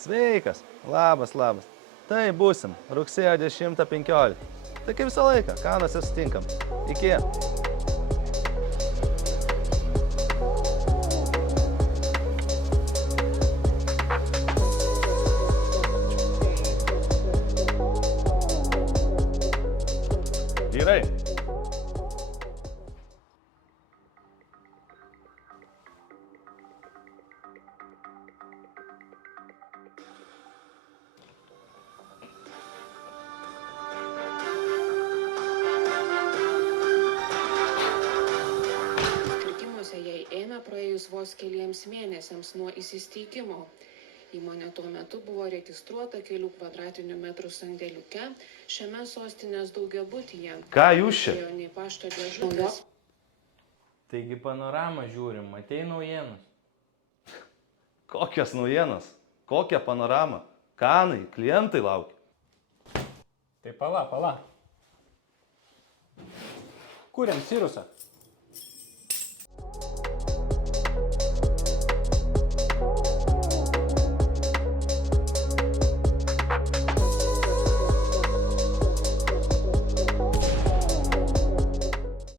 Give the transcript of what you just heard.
Sveikas. Labas. Tai būsim rugsėjo 10:15. Tai kaip visą laiką, Kanuose susitinkam. Iki. Vyrai. Jai ėmė praėjus vos keliems mėnesiams nuo įsisteigimo. Įmonė tuo metu buvo registruota kelių kvadratinių metrų sandėliuke šiame sostinės daugiabutyje. Ką jūs čia? Nei pašto dėžutės. Taigi panoramą žiūrim, matei naujienas. Kokios naujienos? Kokia panorama? Kanai, klientai laukia. Tai pala. Kuriam sirusą.